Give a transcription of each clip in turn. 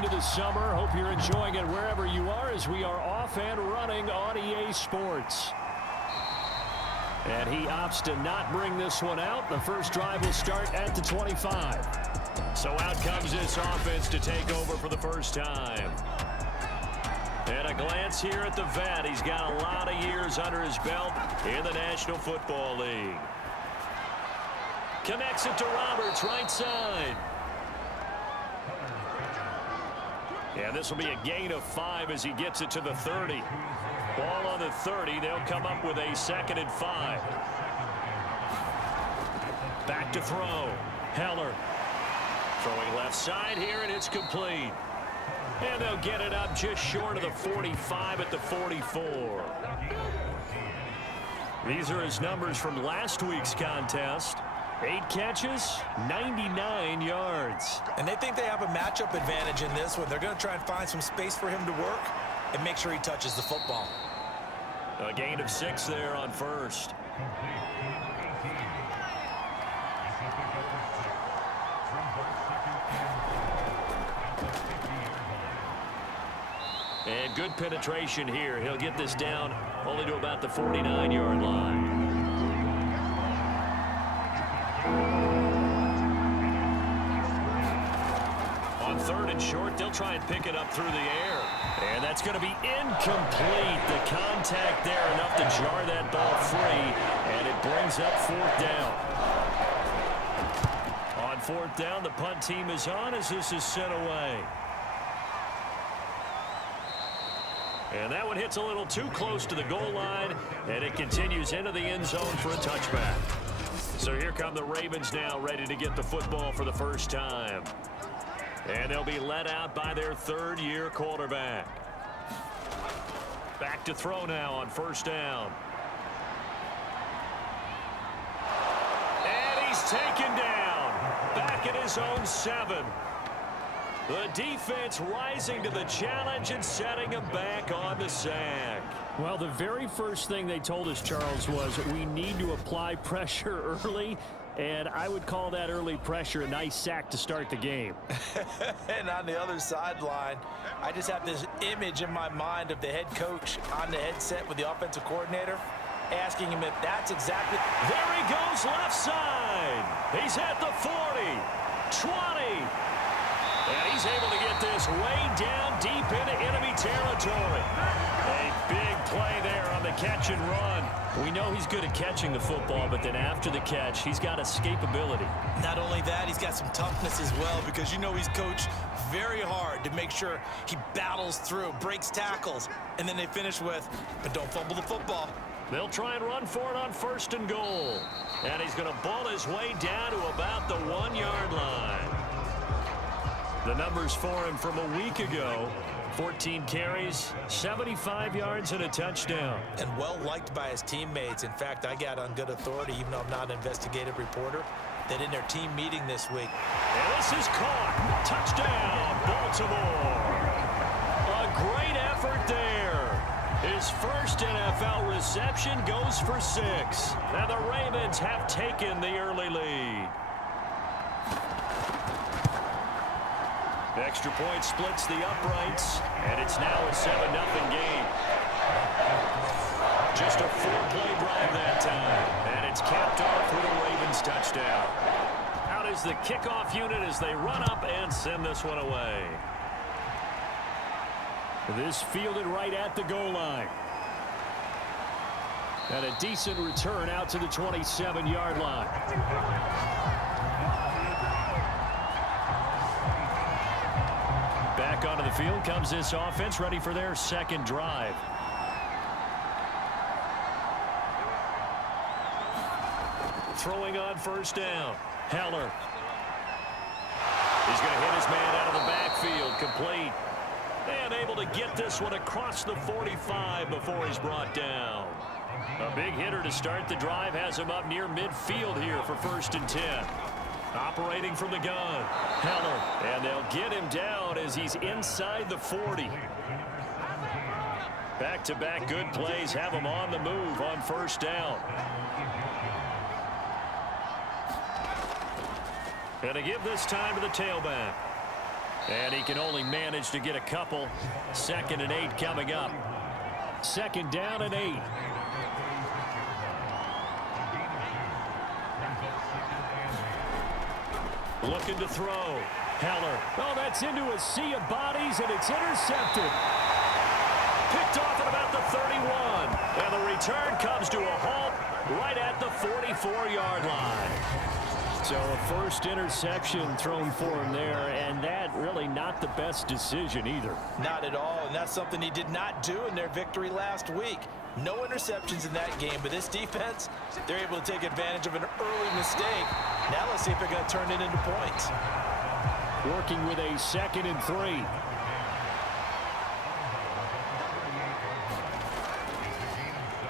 into the summer. Hope you're enjoying it wherever you are as we are off and running on EA Sports. And he opts to not bring this one out. The first drive will start at the 25. So out comes this offense to take over for the first time. And a glance here at the vet. He's got a lot of years under his belt in the National Football League. Connects it to Roberts, right side. And this will be a gain of 5 as he gets it to the 30. Ball on the 30. They'll come up with a 2nd and 5. Back to throw. Heller. Throwing left side here, and it's complete. And they'll get it up just short of the 45 at the 44. These are his numbers from last week's contest. 8 catches, 99 yards. And they think they have a matchup advantage in this one. They're going to try and find some space for him to work and make sure he touches the football. A gain of 6 there on first. And good penetration here. He'll get this down only to about the 49-yard line. On 3rd and short, they'll try and pick it up through the air. And that's going to be incomplete. The contact there enough to jar that ball free. And it brings up 4th down. On 4th down, the punt team is on as this is sent away. And that one hits a little too close to the goal line, and it continues into the end zone for a touchback. So here come the Ravens now, ready to get the football for the first time. And they'll be led out by their 3rd-year quarterback. Back to throw now on 1st down. And he's taken down. Back at his own 7. The defense rising to the challenge and setting him back on the sack. Well, the very first thing they told us, Charles, was we need to apply pressure early, and I would call that early pressure a nice sack to start the game. And on the other sideline, I just have this image in my mind of the head coach on the headset with the offensive coordinator asking him if that's exactly. There he goes left side. He's at the 40, 20. And he's able to get this way down deep into enemy territory. A big play there on the catch and run. We know he's good at catching the football, but then after the catch, he's got escapability. Not only that, he's got some toughness as well, because you know he's coached very hard to make sure he battles through, breaks tackles, and then they finish with, but don't fumble the football. They'll try and run for it on 1st and goal. And he's going to ball his way down to about the 1-yard line. The numbers for him from a week ago: 14 carries, 75 yards, and a touchdown. And well-liked by his teammates. In fact, I got on good authority, even though I'm not an investigative reporter, that in their team meeting this week. And this is caught. Touchdown, Baltimore. A great effort there. His first NFL reception goes for 6. And the Ravens have taken the early lead. The extra point splits the uprights, and it's now a 7-0 game. Just a 4-play drive that time, and it's capped off with a Ravens touchdown. Out is the kickoff unit as they run up and send this one away. This fielded right at the goal line. And a decent return out to the 27-yard line. Back onto the field comes this offense, ready for their 2nd drive. Throwing on 1st down. Heller. He's going to hit his man out of the backfield. Complete. And able to get this one across the 45 before he's brought down. A big hitter to start the drive has him up near midfield here for 1st and 10. Operating from the gun. Heller. And they'll get him down as he's inside the 40. Back-to-back good plays have him on the move on 1st down. And to give this time to the tailback. And he can only manage to get a couple. 2nd and 8 coming up. 2nd down and 8. Looking to throw. Heller. Oh, that's into a sea of bodies, and it's intercepted. Picked off at about the 31. And the return comes to a halt right at the 44-yard line. So a first interception thrown for him there, and that really not the best decision either. Not at all, and that's something he did not do in their victory last week. No interceptions in that game, but this defense, they're able to take advantage of an early mistake. Now let's see if they're going to turn it into points. Working with a 2nd and 3.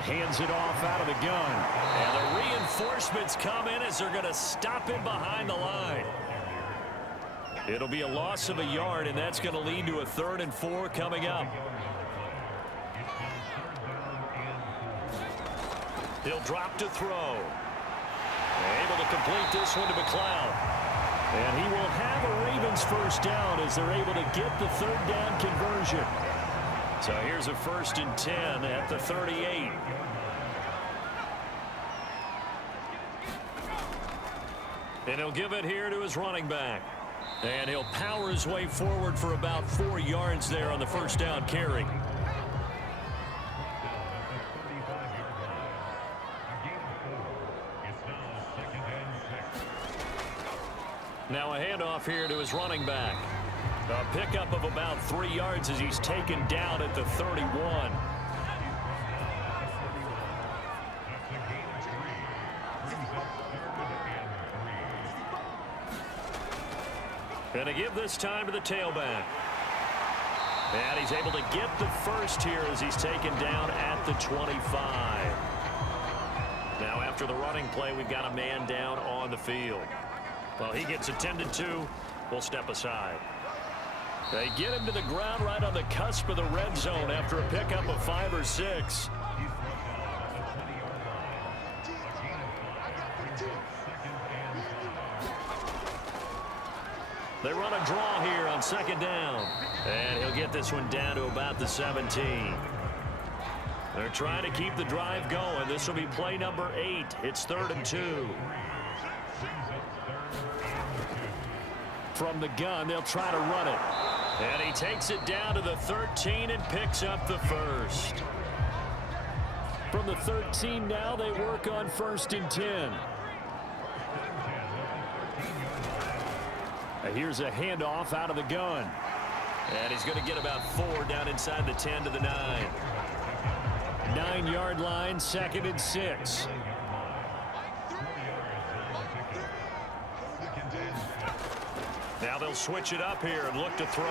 Hands it off out of the gun. And the reinforcements come in as they're going to stop him behind the line. It'll be a loss of a yard, and that's going to lead to a 3rd and 4 coming up. He'll drop to throw. Able to complete this one to McLeod. And he will have a Ravens first down as they're able to get the 3rd down conversion. So here's a 1st and 10 at the 38. And he'll give it here to his running back. And he'll power his way forward for about 4 yards there on the first down carry. Now a handoff here to his running back. A pickup of about 3 yards as he's taken down at the 31. Going to give this time to the tailback. And he's able to get the first here as he's taken down at the 25. Now after the running play, we've got a man down on the field. Well, he gets attended to. We'll step aside. They get him to the ground right on the cusp of the red zone after a pickup of 5 or 6. They run a draw here on 2nd down. And he'll get this one down to about the 17. They're trying to keep the drive going. This will be play number 8. It's 3rd and 2. From the gun, they'll try to run it. And he takes it down to the 13 and picks up the first. From the 13 now, they work on 1st and 10. Here's a handoff out of the gun. And he's going to get about 4 down inside the 10 to the 9. 9-yard line, 2nd and 6. Now they'll switch it up here and look to throw.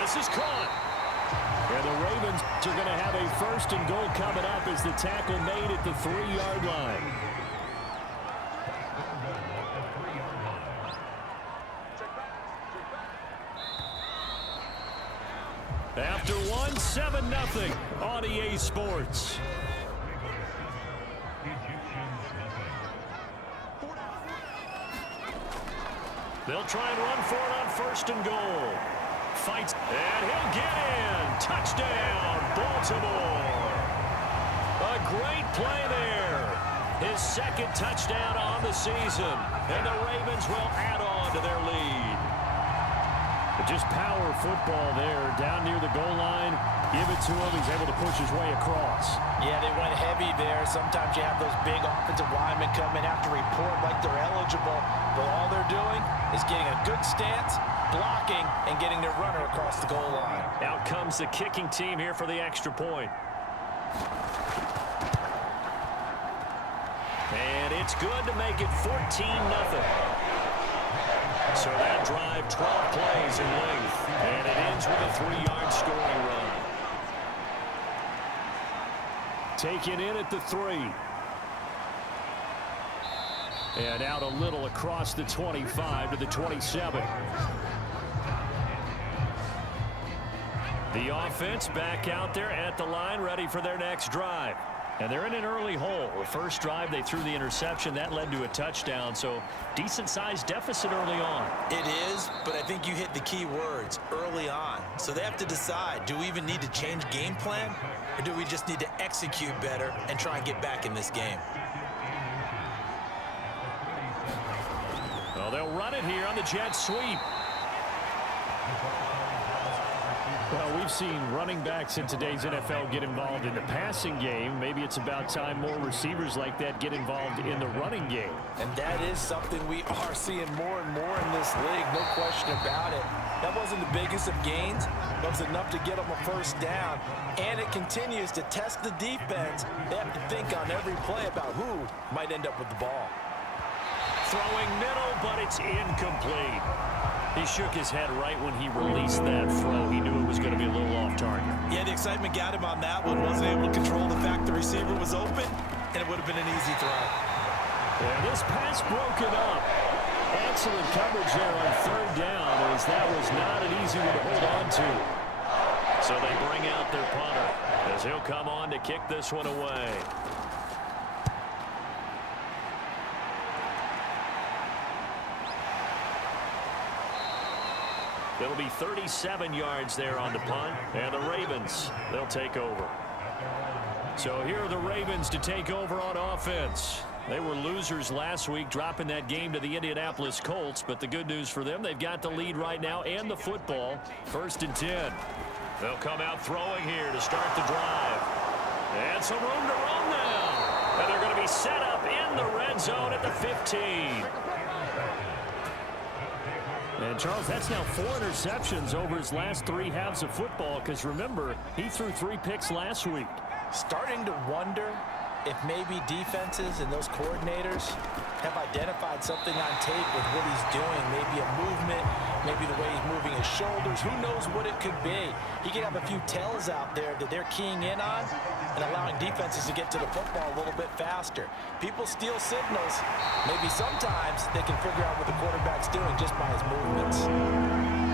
This is caught. And the Ravens are going to have a 1st and goal coming up as the tackle made at the 3-yard line. After 1, 7-0 on EA Sports. They'll try and run for it on 1st and goal. Fights, and he'll get in. Touchdown, Baltimore. A great play there. His 2nd touchdown on the season. And the Ravens will add on to their lead. Just power football there. Down near the goal line. Give it to him. He's able to push his way across. Yeah, they went heavy there. Sometimes you have those big offensive linemen come in, have to report like they're eligible. But all they're doing is getting a good stance, blocking, and getting their runner across the goal line. Out comes the kicking team here for the extra point. And it's good to make it 14-0. So that drive, 12 plays in length. And it ends with a 3-yard scoring run. Taken in at the 3. And out a little across the 25 to the 27. The offense back out there at the line, ready for their next drive. And they're in an early hole. The first drive, they threw the interception. That led to a touchdown. So decent-sized deficit early on. It is, but I think you hit the key words, early on. So they have to decide, do we even need to change game plan? Or do we just need to execute better and try and get back in this game? Well, they'll run it here on the jet sweep. Well, we've seen running backs in today's NFL get involved in the passing game. Maybe it's about time more receivers like that get involved in the running game. And that is something we are seeing more and more in this league, no question about it. That wasn't the biggest of gains, but it was enough to get them a first down. And it continues to test the defense. They have to think on every play about who might end up with the ball. Throwing middle, but it's incomplete. He shook his head right when he released that throw. He knew it was going to be a little off target. Yeah, the excitement got him on that one. Wasn't able to control the fact the receiver was open, and it would have been an easy throw. Yeah, this pass broken up. Excellent coverage there on third down, as that was not an easy one to hold on to. So they bring out their punter, as he'll come on to kick this one away. It'll be 37 yards there on the punt, and the Ravens, they'll take over. So here are the Ravens to take over on offense. They were losers last week, dropping that game to the Indianapolis Colts, but the good news for them, they've got the lead right now and the football. 1st and 10. They'll come out throwing here to start the drive. And some room to run now. And they're going to be set up in the red zone at the 15. And, Charles, that's now 4 interceptions over his last 3 halves of football, because, remember, he threw 3 picks last week. Starting to wonder if maybe defenses and those coordinators have identified something on tape with what he's doing. Maybe a movement, maybe the way he's moving his shoulders. Who knows what it could be? He could have a few tells out there that they're keying in on and allowing defenses to get to the football a little bit faster. People steal signals. Maybe sometimes they can figure out what the quarterback's doing just by his movements.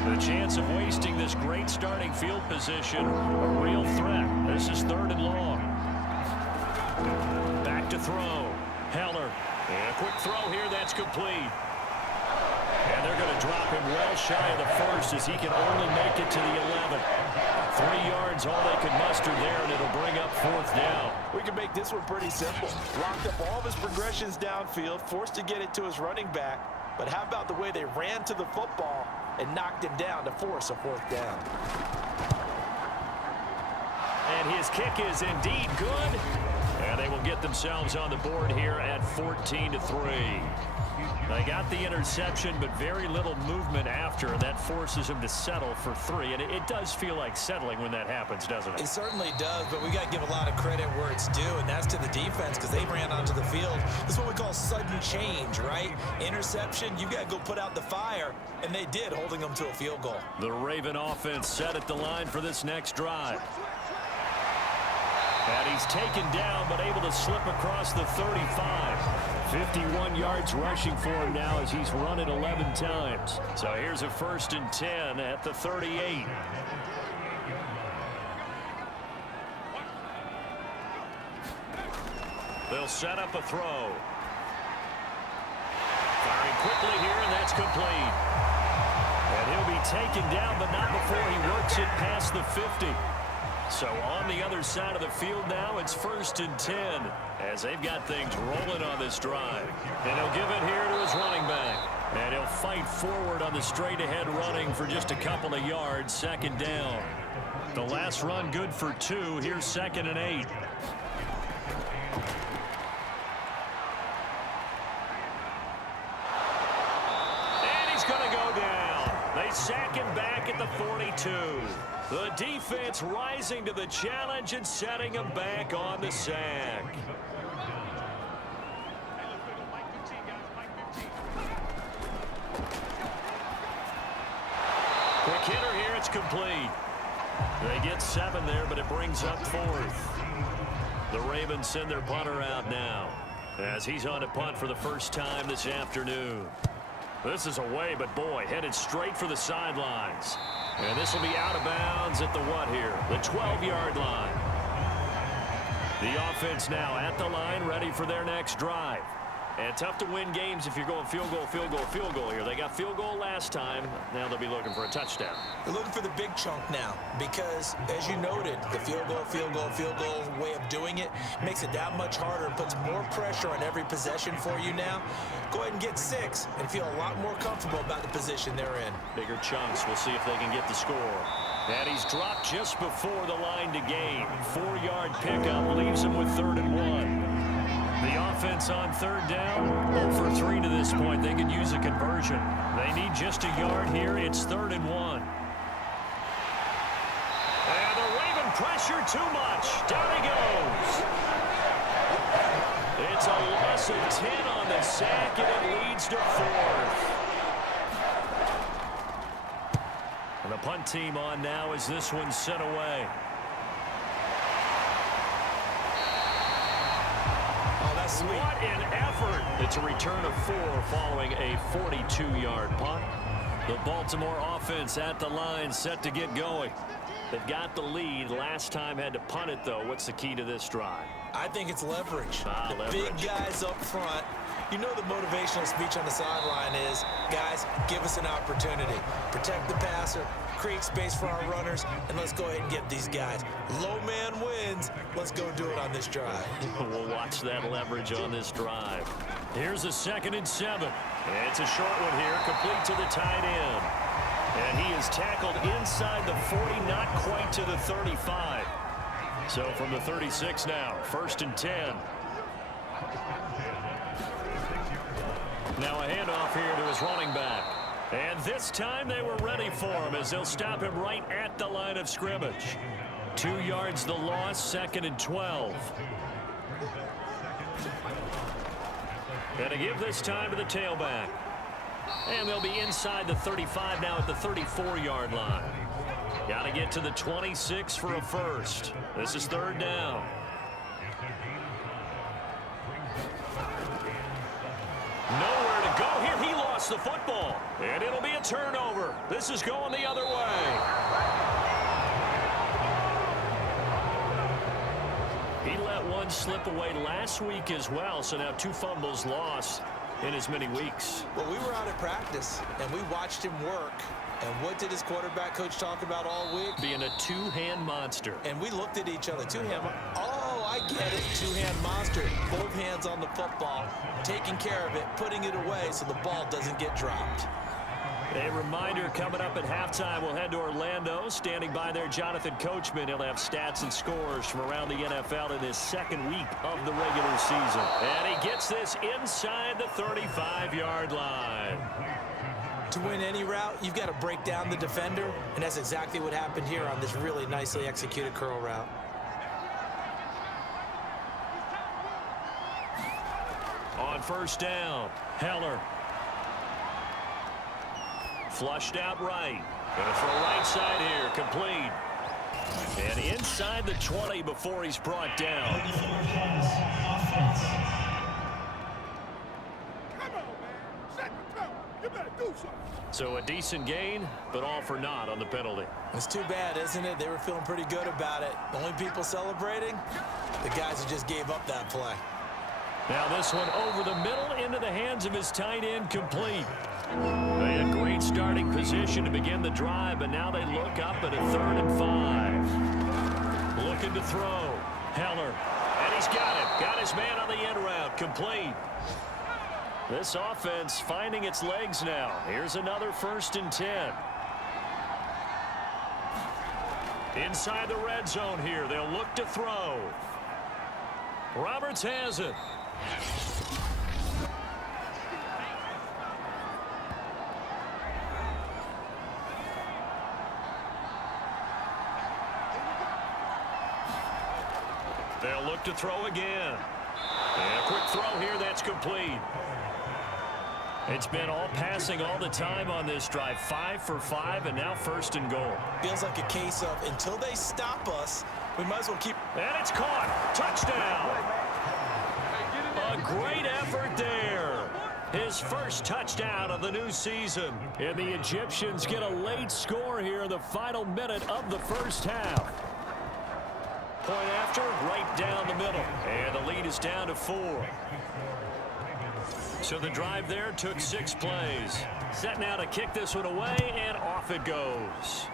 The chance of wasting this great starting field position, a real threat. This is 3rd and long. Back to throw. Heller. And a quick throw here. That's complete. And they're going to drop him well shy of the 1st as he can only make it to the 11. 3 yards, all they could muster there, and it'll bring up 4th down. We can make this one pretty simple. Locked up all of his progressions downfield, forced to get it to his running back. But how about the way they ran to the football and knocked him down to force a 4th down? And his kick is indeed good. And they will get themselves on the board here at 14-3. They got the interception, but very little movement after, and that forces them to settle for 3. And it does feel like settling when that happens, doesn't it? It certainly does, but we got to give a lot of credit where it's due, and that's to the defense because they ran onto the field. This is what we call sudden change, right? Interception, you got to go put out the fire, and they did, holding them to a field goal. The Raven offense set at the line for this next drive. And he's taken down, but able to slip across the 35. 51 yards rushing for him now as he's run it 11 times. So here's a 1st and 10 at the 38. They'll set up a throw. Firing quickly here, and that's complete. And he'll be taken down, but not before he works it past the 50. So on the other side of the field now, it's 1st and 10 as they've got things rolling on this drive. And he'll give it here to his running back. And he'll fight forward on the straight-ahead running for just a couple of yards, 2nd down. The last run good for 2. Here's 2nd and 8. And he's going to go down. They sack him back at the 42. The defense rising to the challenge and setting him back on the sack. Quick hitter here, it's complete. They get 7 there, but it brings up 4th. The Ravens send their punter out now as he's on to punt for the first time this afternoon. This is away, but boy, headed straight for the sidelines. And this will be out of bounds at the what here? The 12-yard line. The offense now at the line, ready for their next drive. And tough to win games if you're going field goal, field goal, field goal here. They got field goal last time. Now they'll be looking for a touchdown. They're looking for the big chunk now because, as you noted, the field goal, field goal, field goal way of doing it makes it that much harder and puts more pressure on every possession for you now. Go ahead and get 6 and feel a lot more comfortable about the position they're in. Bigger chunks. We'll see if they can get the score. And he's dropped just before the line to gain. 4-yard pickup leaves him with 3rd and 1. The offense on 3rd down, 0 for 3 to this point. They could use a conversion. They need just a yard here. It's 3rd and 1. And the Raven pressure too much. Down he goes. It's a loss of 10 on the sack, and it leads to 4th. And the punt team on now as this one's sent away. What an effort. It's a return of 4 following a 42-yard punt. The Baltimore offense at the line set to get going. They've got the lead. Last time had to punt it, though. What's the key to this drive? I think it's leverage. Leverage. Big guys up front. You know the motivational speech on the sideline is, guys, give us an opportunity. Protect the passer, create space for our runners, and let's go ahead and get these guys. Low man wins. Let's go do it on this drive. We'll watch that leverage on this drive. Here's a 2nd and 7. It's a short one here, complete to the tight end. And he is tackled inside the 40, not quite to the 35. So from the 36 now, 1st and 10. Now a handoff here to his running back. And this time they were ready for him as they'll stop him right at the line of scrimmage. 2 yards the loss, 2nd and 12. And to give this time to the tailback. And they'll be inside the 35 now at the 34-yard line. Got to get to the 26 for a first. This is 3rd down. Nowhere to go here. He lost the football. And it'll be a turnover. This is going the other way. He let one slip away last week as well. So now 2 fumbles lost in as many weeks. Well, we were out at practice, and we watched him work. And what did his quarterback coach talk about all week? Being a 2-hand monster. And we looked at each other. 2-hand. Oh, I get it. 2-hand monster. Both hands on the football, taking care of it, putting it away so the ball doesn't get dropped. A reminder coming up at halftime. We'll head to Orlando. Standing by there, Jonathan Coachman. He'll have stats and scores from around the NFL in his 2nd week of the regular season. And he gets this inside the 35-yard line. To win any route, you've got to break down the defender, and that's exactly what happened here on this really nicely executed curl route. On 1st down, Heller. Flushed out right. Gonna throw right side here, complete. And inside the 20 before he's brought down. So a decent gain, but all for naught on the penalty. It's too bad, isn't it? They were feeling pretty good about it. The only people celebrating, the guys who just gave up that play. Now this one over the middle into the hands of his tight end, complete. They had great starting position to begin the drive, but now they look up at a 3rd and 5. Looking to throw. Heller. And he's got it. Got his man on the end route. Complete. This offense finding its legs now. Here's another 1st and 10. Inside the red zone here. They'll look to throw. Roberts has it. They'll look to throw again. And a quick throw here, that's complete. It's been all passing all the time on this drive. 5 for 5, and now 1st and goal. Feels like a case of until they stop us, we might as well keep. And it's caught. Touchdown. A great effort there. His first touchdown of the new season. And the Egyptians get a late score here in the final minute of the 1st half. Point after, right down the middle. And the lead is down to 4. So the drive there took 6 plays. Set now to kick this one away, and off it goes.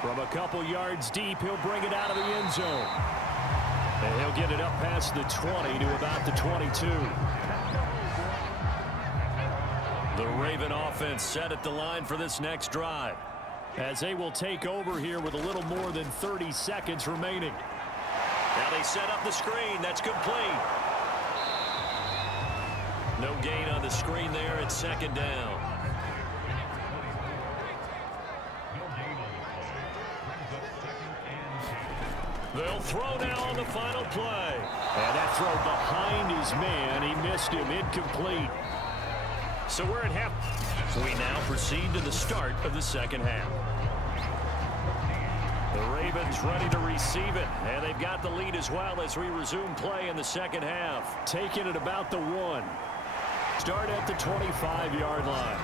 From a couple yards deep, he'll bring it out of the end zone. And he'll get it up past the 20 to about the 22. The Raven offense set at the line for this next drive, as they will take over here with a little more than 30 seconds remaining. Now they set up the screen. That's complete. No gain on the screen there. It's second down. They'll throw now on the final play. And that throw behind his man. He missed him. Incomplete. So we're at half. We now proceed to the start of the second half. The Ravens ready to receive it. And they've got the lead as well as we resume play in the second half. Taking it about the 1. Start at the 25-yard line.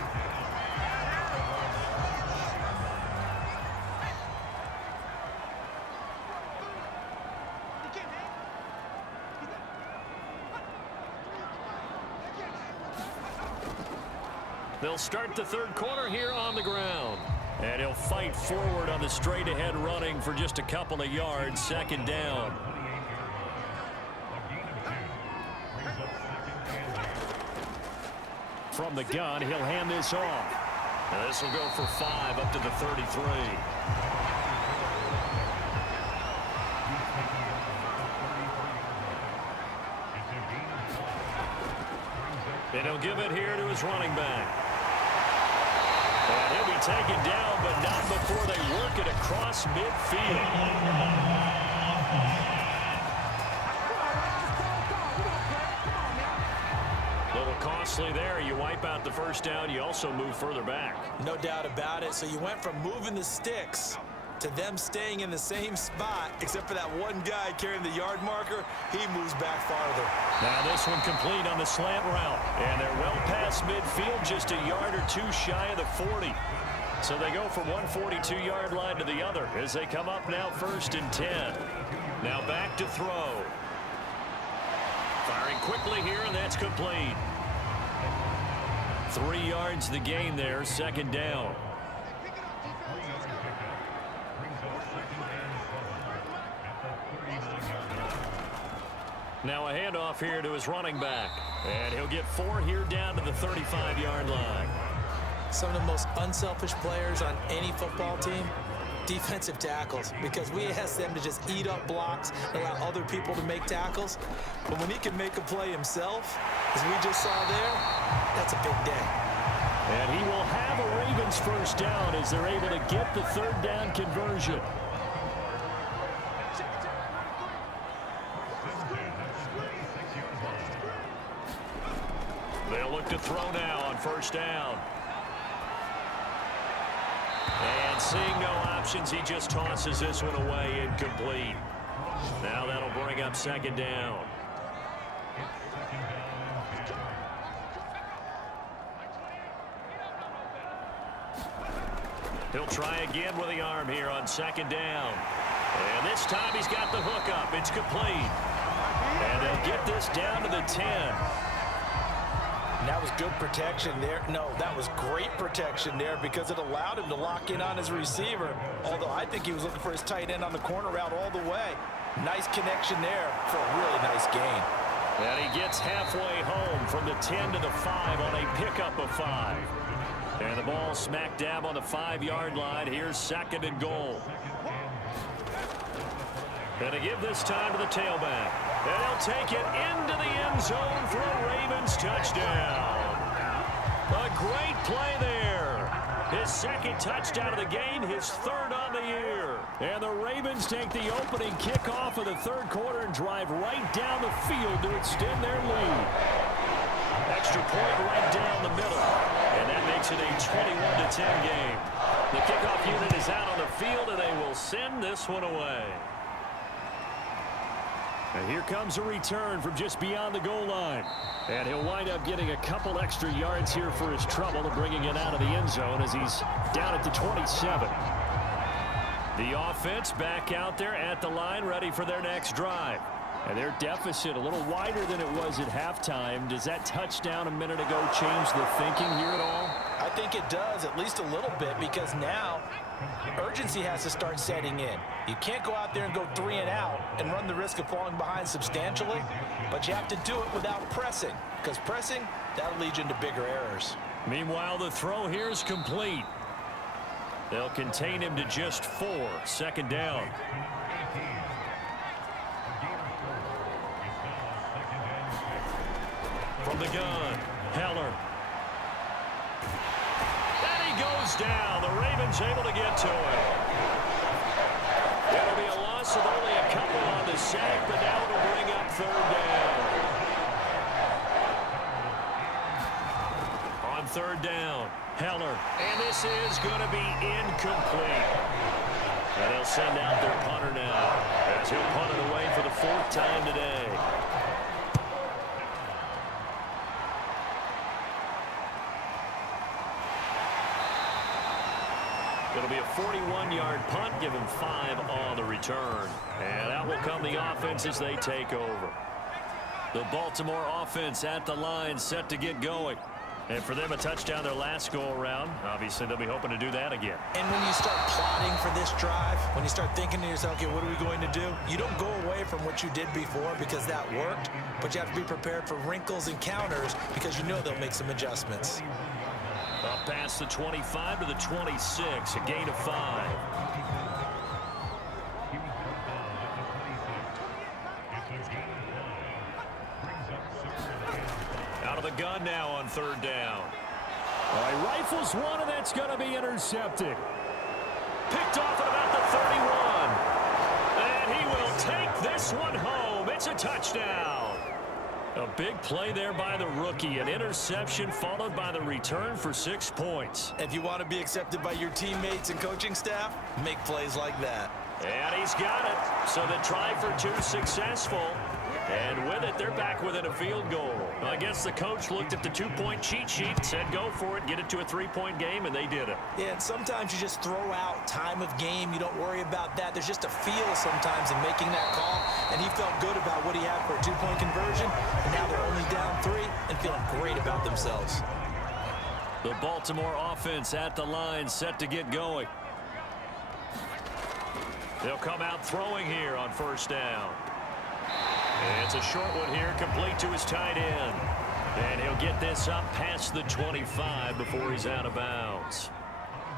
They'll start the third quarter here on the ground. And he'll fight forward on the straight-ahead running for just a couple of yards. Second down. From the gun, he'll hand this off. Now this will go for 5 up to the 33. And he'll give it here to his running back. And he'll be taken down, but not before they work it across midfield. A little costly there. You wipe out the first down. You also move further back. No doubt about it. So you went from moving the sticks to them staying in the same spot, except for that one guy carrying the yard marker. He moves back farther. Now this one complete on the slant route. And they're well past midfield, just a yard or 2 shy of the 40. So they go from one 42-yard line to the other as they come up now 1st and 10. Now back to throw. Firing quickly here, and that's complete. 3 yards the gain there, second down. Now a handoff here to his running back. And he'll get 4 here down to the 35-yard line. Some of the most unselfish players on any football team, defensive tackles, because we ask them to just eat up blocks and allow other people to make tackles. But when he can make a play himself, as we just saw there, that's a big day. And he will have a Ravens first down as they're able to get the 3rd down conversion. They'll look to throw now on 1st down. And seeing no options, he just tosses this one away, incomplete. Now that'll bring up 2nd down. He'll try again with the arm here on 2nd down. And this time he's got the hook up. It's complete. And they'll get this down to the 10. That was good protection there. No, that was great protection there because it allowed him to lock in on his receiver. Although I think he was looking for his tight end on the corner route all the way. Nice connection there for a really nice gain. And he gets halfway home from the 10 to the 5 on a pickup of 5. And the ball smack dab on the 5-yard line. Here's 2nd and goal. And to give this time to the tailback. And he'll take it into the end zone for a Ravens touchdown. A great play there. His 2nd touchdown of the game, his 3rd on the year. And the Ravens take the opening kickoff of the 3rd quarter and drive right down the field to extend their lead. Extra point right down the middle. And that makes it a 21-10 game. The kickoff unit is out on the field, and they will send this one away. And here comes a return from just beyond the goal line. And he'll wind up getting a couple extra yards here for his trouble and bringing it out of the end zone as he's down at the 27. The offense back out there at the line, ready for their next drive. And their deficit a little wider than it was at halftime. Does that touchdown a minute ago change the thinking here at all? I think it does, at least a little bit, because now urgency has to start setting in. You can't go out there and go 3 and out and run the risk of falling behind substantially, but you have to do it without pressing, because pressing, that'll lead you into bigger errors. Meanwhile, the throw here is complete. They'll contain him to just 4. Second down. From the gun, Heller. And he goes down. The Ravens able to get to him. It'll be a loss of only a couple on the sack, but now it'll bring up third down. On third down, Heller. And this is going to be incomplete. And they'll send out their punter now, as he'll punt it away for the 4th time today. It'll be a 41-yard punt, give him 5 on the return. And out will come the offense as they take over. The Baltimore offense at the line, set to get going. And for them, a touchdown their last go-around. Obviously, they'll be hoping to do that again. And when you start plotting for this drive, when you start thinking to yourself, okay, what are we going to do? You don't go away from what you did before because that worked, but you have to be prepared for wrinkles and counters because you know they'll make some adjustments. Up past the 25 to the 26, a gain of 5. Out of the gun now on third down. All right, rifles one, and that's going to be intercepted. Picked off at about the 31. And he will take this one home. It's a touchdown. A big play there by the rookie. An interception followed by the return for 6 points. If you want to be accepted by your teammates and coaching staff, make plays like that. And he's got it. So the try for 2 successful. And with it, they're back within a field goal. Well, I guess the coach looked at the 2-point cheat sheet, said go for it, get it to a 3-point game, and they did it. Yeah, and sometimes you just throw out time of game. You don't worry about that. There's just a feel sometimes in making that call, and he felt good about what he had for a 2-point conversion, and now they're only down 3 and feeling great about themselves. The Baltimore offense at the line, set to get going. They'll come out throwing here on first down. And it's a short one here, complete to his tight end. And he'll get this up past the 25 before he's out of bounds.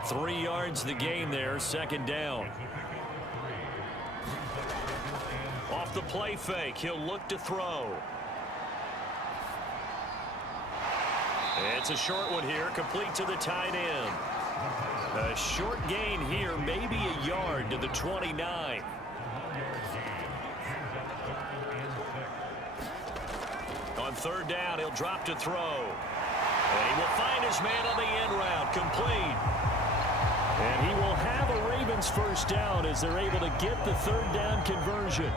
3 yards the gain there, second down. Off the play fake, he'll look to throw. It's a short one here, complete to the tight end. A short gain here, maybe a yard to the 29. On third down, he'll drop to throw. And he will find his man on the end route, complete. And he will have a Ravens first down as they're able to get the third down conversion.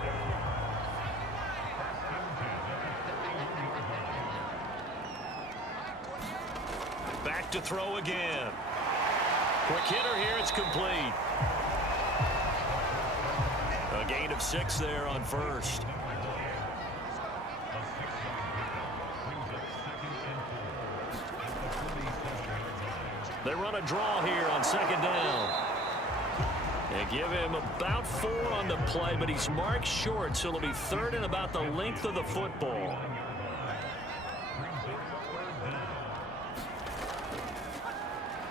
Back to throw again. Quick hitter here, it's complete. A gain of 6 there on first. They run a draw here on second down. They give him about 4 on the play, but he's marked short, so it'll be third and about the length of the football.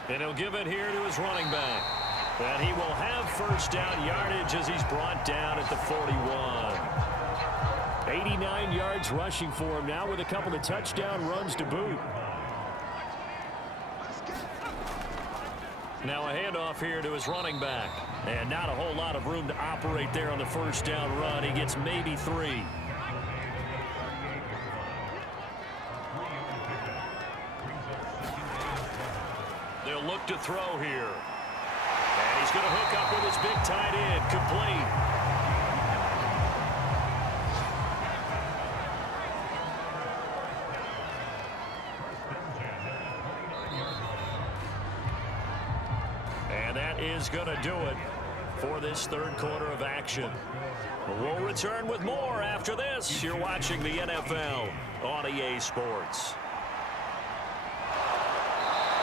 And he'll give it here to his running back. And he will have first down yardage as he's brought down at the 41. 89 yards rushing for him now with a couple of touchdown runs to boot. Now a handoff here to his running back. And not a whole lot of room to operate there on the first down run. He gets maybe 3. They'll look to throw here. And he's going to hook up with his big tight end. Complete. And that is going to do it for this third quarter of action. We'll return with more after this. You're watching the NFL on EA Sports.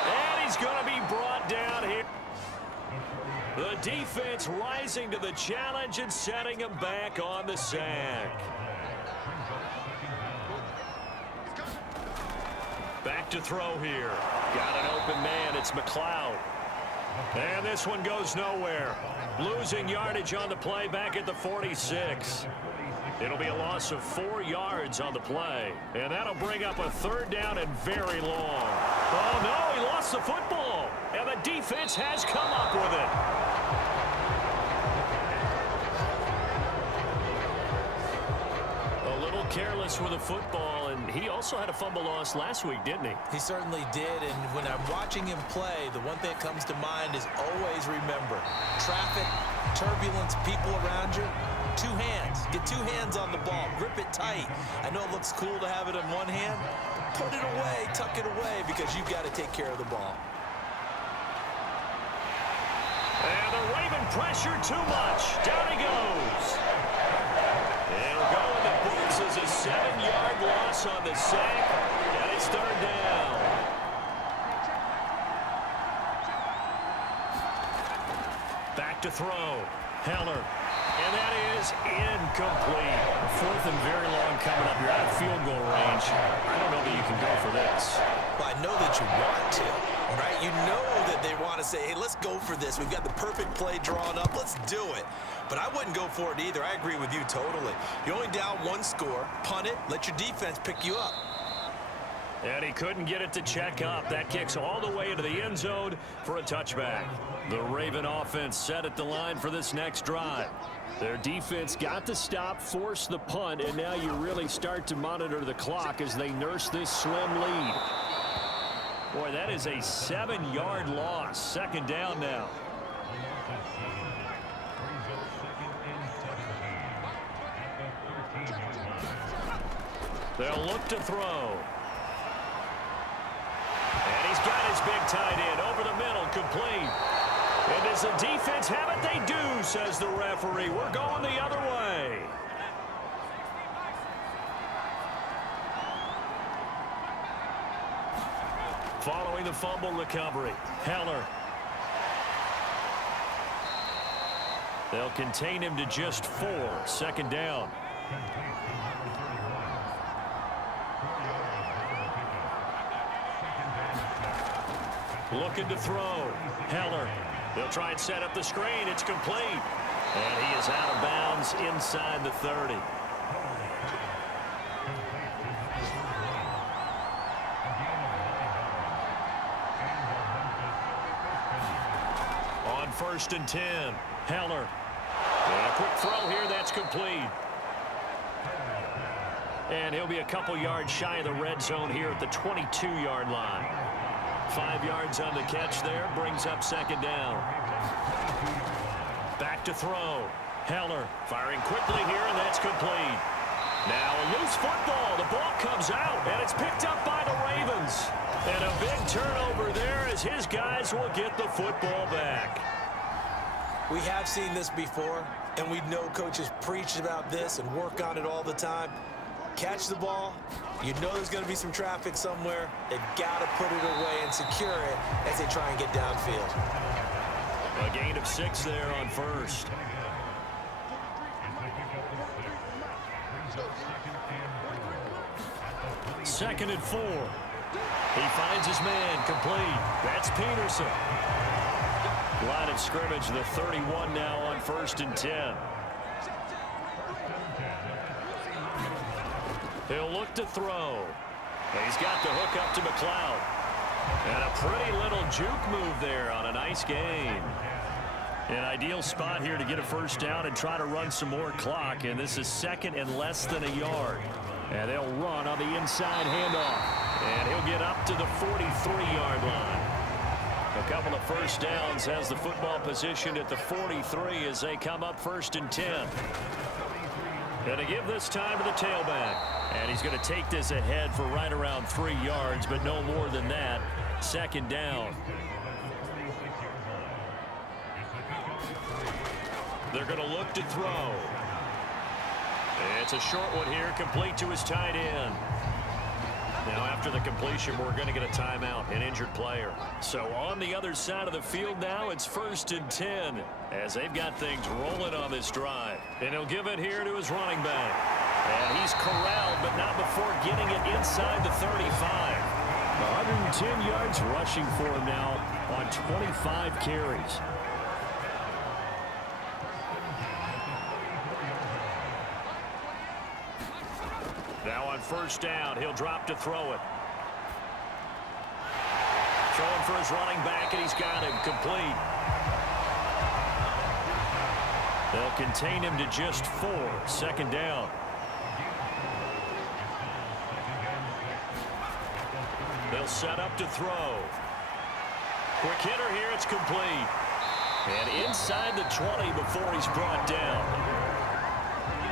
And he's going to be brought down here. The defense rising to the challenge and setting him back on the sack. Back to throw here. Got an open man. It's McLeod. And this one goes nowhere. Losing yardage on the play back at the 46. It'll be a loss of 4 yards on the play. And that'll bring up a third down and very long. Oh, no, he lost the football. And the defense has come up with it. A little careless with the football, and he also had a fumble loss last week, didn't he? He certainly did, and when I'm watching him play, the one thing that comes to mind is always remember, traffic, turbulence, people around you, 2 hands. Get 2 hands on the ball. Grip it tight. I know it looks cool to have it in one hand. Put it away, tuck it away, because you've got to take care of the ball. And the Raven pressure too much. Down he goes. It'll go in the books as a 7-yard loss on the sack, and it's third down. Back to throw. Heller. And that is incomplete. 4th and very long coming up. You're out of field goal range. I don't know that you can go for this. Well, I know that you want to, right? You know that they want to say, hey, let's go for this. We've got the perfect play drawn up. Let's do it. But I wouldn't go for it either. I agree with you totally. You're only down 1 score. Punt it. Let your defense pick you up. And he couldn't get it to check up. That kicks all the way into the end zone for a touchback. The Raven offense set at the line for this next drive. Their defense got the stop, forced the punt, and now you really start to monitor the clock as they nurse this slim lead. Boy, that is a 7-yard loss. Second down now. They'll look to throw. And he's got his big tight end over the middle, complete. And does the defense have it? They do, says the referee. We're going the other way. Following the fumble recovery, Heller. They'll contain him to just 4. Second down. Looking to throw. Heller. They'll try and set up the screen. It's complete. And he is out of bounds inside the 30. On 1st and 10. Heller. And a quick throw here. That's complete. And he'll be a couple yards shy of the red zone here at the 22-yard line. 5 yards on the catch there, brings up second down. Back to throw. Heller firing quickly here, and that's complete. Now a loose football. The ball comes out, and it's picked up by the Ravens. And a big turnover there as his guys will get the football back. We have seen this before, and we know coaches preach about this and work on it all the time. Catch the ball. You know there's going to be some traffic somewhere. They've got to put it away and secure it as they try and get downfield. A gain of 6 there on 1st. Second and 4. He finds his man, complete. That's Peterson. Line of scrimmage, the 31 now on 1st and 10. He'll look to throw. He's got the hook up to McLeod. And a pretty little juke move there on a nice gain. An ideal spot here to get a first down and try to run some more clock. And this is second and less than a yard. And they'll run on the inside handoff. And he'll get up to the 43-yard line. A couple of first downs has the football position at the 43 as they come up 1st and 10. And to give this time to the tailback. And he's going to take this ahead for right around 3 yards, but no more than that. Second down. They're going to look to throw. It's a short one here, complete to his tight end. Now, after the completion, we're going to get a timeout, an injured player. So on the other side of the field now, it's 1st and 10 as they've got things rolling on this drive. And he'll give it here to his running back. And he's corralled, but not before getting it inside the 35. 110 yards rushing for him now on 25 carries. Now on 1st down, he'll drop to throw it. Throwing for his running back, and he's got him complete. They'll contain him to just 4. 2nd down. They'll set up to throw. Quick hitter here, it's complete. And inside the 20 before he's brought down.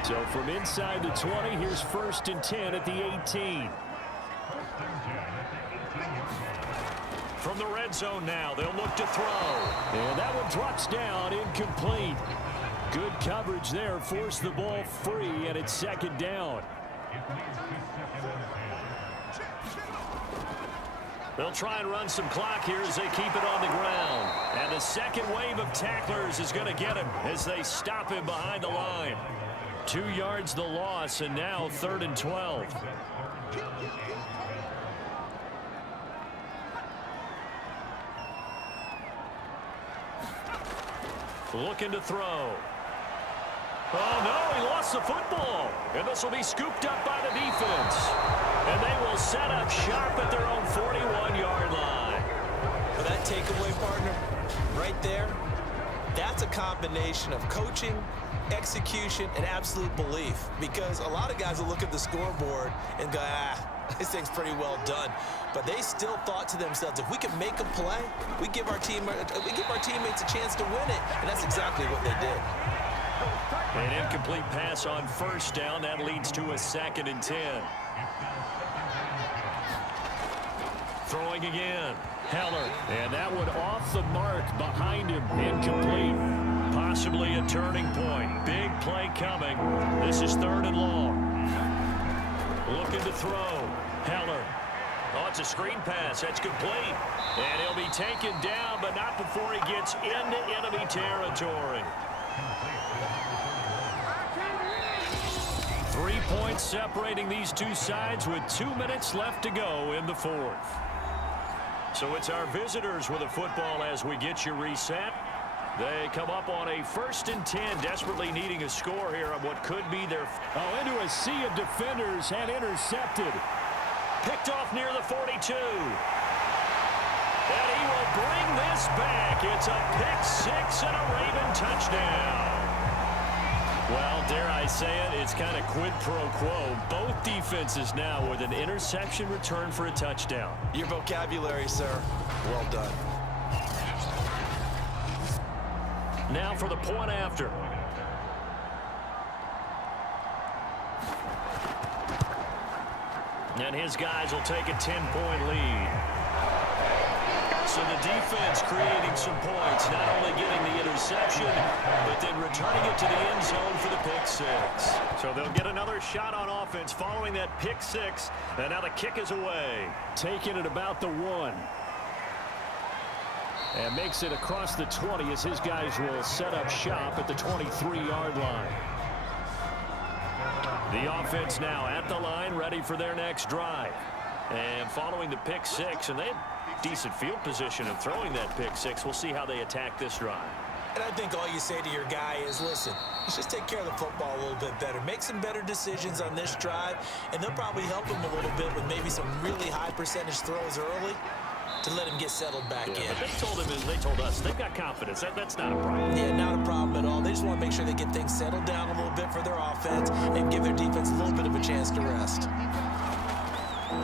So from inside the 20, here's 1st and 10 at the 18. From the red zone now, they'll look to throw. And that one drops down, incomplete. Good coverage there, forced the ball free, and it's 2nd down. They'll try and run some clock here as they keep it on the ground. And the second wave of tacklers is going to get him as they stop him behind the line. 2 yards the loss, and now 3rd and 12. Looking to throw. Oh, no, he lost the football. And this will be scooped up by the defense. And they will set up shop at their own 41-yard line. For that takeaway, partner, right there, that's a combination of coaching, execution, and absolute belief. Because a lot of guys will look at the scoreboard and go, this thing's pretty well done. But they still thought to themselves, if we can make a play, we give our teammates a chance to win it. And that's exactly what they did. An incomplete pass on 1st down. That leads to a 2nd and 10. Throwing again. Heller. And that one off the mark behind him. Incomplete. Possibly a turning point. Big play coming. This is 3rd and long. Looking to throw. Heller. Oh, it's a screen pass. That's complete. And he'll be taken down, but not before he gets into enemy territory. 3 points separating these two sides with 2 minutes left to go in the 4th. So it's our visitors with the football as we get you reset. They come up on a 1st and 10, desperately needing a score here on what could be their... Oh, into a sea of defenders and intercepted. Picked off near the 42. And he will bring this back. It's a pick 6 and a Raven touchdown. Well, dare I say it, it's kind of quid pro quo. Both defenses now with an interception return for a touchdown. Your vocabulary, sir. Well done. Now for the point after. And his guys will take a 10-point lead. So the defense creating some points, not only getting the interception, but then returning it to the end zone for the pick 6. So they'll get another shot on offense following that pick 6, and now the kick is away. Taking it about the 1. And makes it across the 20 as his guys will set up shop at the 23-yard line. The offense now at the line, ready for their next drive. And following the pick 6, and they had decent field position of throwing that pick 6. We'll see how they attack this drive. And I think all you say to your guy is, listen, let's just take care of the football a little bit better. Make some better decisions on this drive, and they'll probably help him a little bit with maybe some really high percentage throws early to let him get settled back in. But they told him, and they told us, they've got confidence. That's not a problem. Yeah, not a problem at all. They just want to make sure they get things settled down a little bit for their offense and give their defense a little bit of a chance to rest.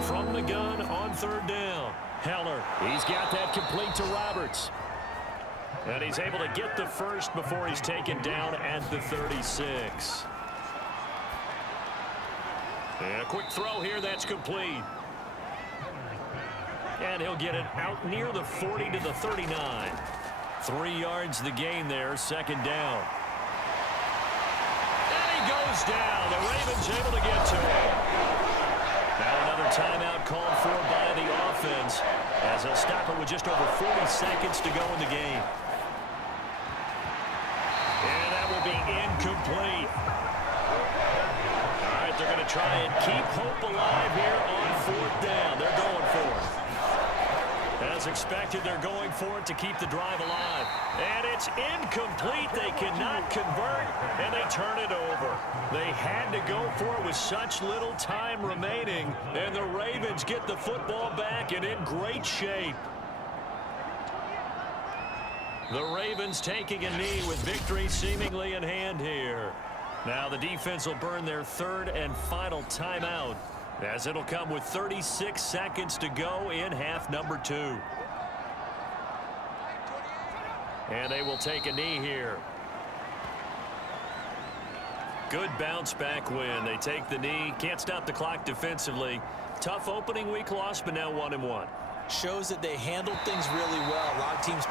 From the gun on 3rd down. Heller, he's got that complete to Roberts. And he's able to get the first before he's taken down at the 36. And a quick throw here, that's complete. And he'll get it out near the 40 to the 39. 3 yards the gain there, 2nd down. goes down. The Ravens able to get to him. Now another timeout called for by the offense, as they'll stop it with just over 40 seconds to go in the game. And that will be incomplete. All right, they're going to try and keep hope alive here on 4th down. They're going for it. As expected, they're going for it to keep the drive alive. And it's incomplete. They cannot convert, and they turn it over. They had to go for it with such little time remaining, and the Ravens get the football back and in great shape. The Ravens taking a knee with victory seemingly in hand here. Now the defense will burn their 3rd and final timeout, as it'll come with 36 seconds to go in half number 2. And they will take a knee here. Good bounce back win. They take the knee. Can't stop the clock defensively. Tough opening week loss, but now 1-1. Shows that they handled things really well. A lot of teams